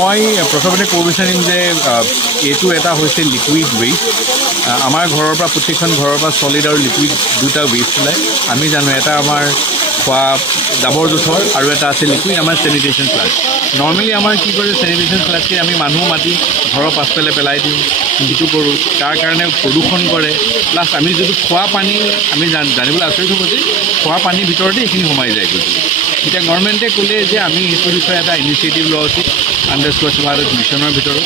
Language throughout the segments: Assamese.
মই প্ৰথমতে ক'ব বিচাৰিম যে এইটো এটা হৈছে লিকুইড ৱেষ্ট আমাৰ ঘৰৰ পৰা প্ৰত্যেকখন ঘৰৰ পৰা সলিড আৰু লিকুইড দুটা ৱেষ্ট ওলায় আমি জানো এটা আমাৰ খোৱা জাবৰ জোথৰ আৰু এটা আছে লিকুইড আমাৰ চেনিটেশ্যন প্লান্ট নৰ্মেলি আমাৰ কি কৰে চেনিটেশ্যন প্লান্টে আমি মানুহ মাতি ঘৰৰ পাছফালে পেলাই দিওঁ যিটো কৰোঁ তাৰ কাৰণে প্ৰদূষণ কৰে প্লাছ আমি যদি খোৱা পানী আমি জানিবলৈ আচৰিত হ'ব যে খোৱা পানীৰ ভিতৰতে এইখিনি সোমাই যায় গৈ এতিয়া গভৰ্ণমেণ্টে ক'লে যে আমি এইটোৰ বিষয়ে এটা ইনিচিয়েটিভ লোৱা উচিত আণ্ডাৰ স্বচ্ছ ভাৰত মিছনৰ ভিতৰত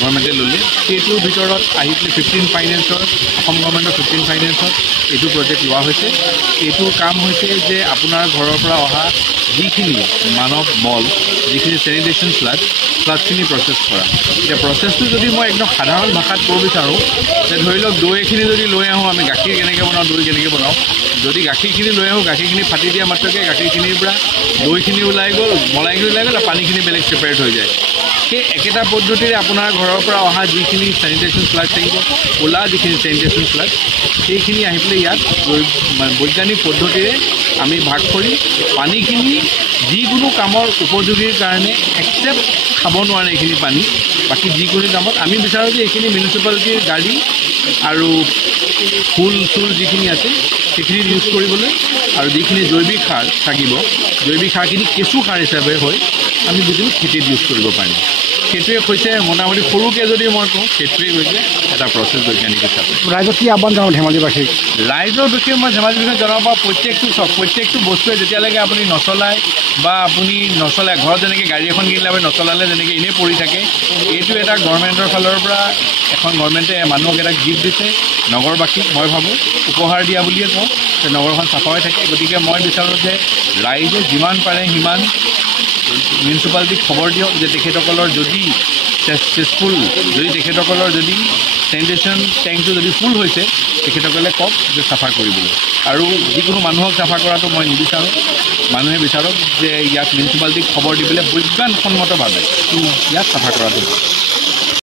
গভৰ্ণমেণ্টে ল'লে সেইটোৰ ভিতৰত আহি পেলাই 15 ফাইনেন্সৰ অসম গভৰ্ণমেণ্টৰ 15 ফাইনেন্সত এইটো প্ৰজেক্ট লোৱা হৈছে এইটোৰ কাম হৈছে যে আপোনাৰ ঘৰৰ পৰা অহা যিখিনি মানৱ মল যিখিনি চেনিটেশ্যন প্লাছখিনি প্ৰচেছ কৰা এতিয়া প্ৰচেছটো যদি মই একদম সাধাৰণ ভাষাত ক'ব বিচাৰোঁ যে ধৰি লওক দৈখিনি যদি লৈ আহোঁ আমি গাখীৰ কেনেকৈ বনাওঁ দৈ কেনেকৈ বনাওঁ যদি গাখীৰখিনি লৈ আহোঁ গাখীৰখিনি ফাটি দিয়া মাত্ৰকৈ গাখীৰখিনিৰ পৰা দৈখিনি ওলাই গ'ল মলাইখিনি ওলাই গ'ল আৰু পানীখিনি বেলেগ ছেপাৰেট হৈ যায় সেই একেটা পদ্ধতিৰে আপোনাৰ ঘৰৰ পৰা অহা যিখিনি চেনিটেশ্যন প্লাছ থাকিব ওলা যিখিনি চেনিটেশ্যন প্লাছ সেইখিনি আহি পেলাই ইয়াত বৈজ্ঞানিক পদ্ধতিৰে আমি ভাগ কৰি পানীখিনি যিকোনো কামৰ উপযোগীৰ কাৰণে একচেপ্ট খাব নোৱাৰে এইখিনি পানী বাকী যিকোনো কামত আমি বিচাৰোঁ যে এইখিনি মিউনিচিপালিটিৰ গাড়ী আৰু ফুল চুল যিখিনি আছে সেইখিনি ইউজ কৰিবলৈ আৰু যিখিনি জৈৱিক সাৰ থাকিব জৈৱিক সাৰখিনি কেঁচু সাৰ হিচাপে হৈ আমি যিটো খেতিত ইউজ কৰিব পাৰিম সেইটোৱে হৈছে মোটামুটি সৰুকৈ যদি মই কওঁ সেইটোৱে হৈছে এটা প্ৰচেছ বৈজ্ঞানিক হিচাপে ৰাইজক কি আহ্বান জনাব ধেমাজিবাসীক ৰাইজৰ বিষয়ে মই ধেমাজিৰ বিষয়ে জনাব পাৰোঁ প্ৰত্যেকটো বস্তুৱে যেতিয়ালৈকে আপুনি নচলায় বা আপুনি নচলায় ঘৰত যেনেকৈ গাড়ী এখন কিনিলে আপুনি নচলালে যেনেকৈ এনেই পৰি থাকে এইটো এটা গভৰ্ণমেণ্টৰ ফালৰ পৰা এখন গভৰ্ণমেণ্টে মানুহক এটা গিফ্ট দিছে নগৰবাসীক মই ভাবোঁ উপহাৰ দিয়া বুলিয়ে কওঁ যে নগৰখন চাফা হৈ থাকে গতিকে মই বিচাৰোঁ যে ৰাইজে যিমান পাৰে সিমান মিউনিচিপালিটিক খবৰ দিয়ক যে তেখেতসকলৰ যদি ছাকচেছফুল যদি তেখেতসকলৰ যদি চেনিটেশ্যন টেংকটো যদি ফুল হৈছে তেখেতসকলে কওক যে চাফা কৰিবলৈ আৰু যিকোনো মানুহক চাফা কৰাটো মই নিবিচাৰোঁ মানুহে বিচাৰক যে ইয়াক মিউনিচিপালিটিক খবৰ দি পেলাই বিজ্ঞানসন্মতভাৱে ইয়াক চাফা কৰাটো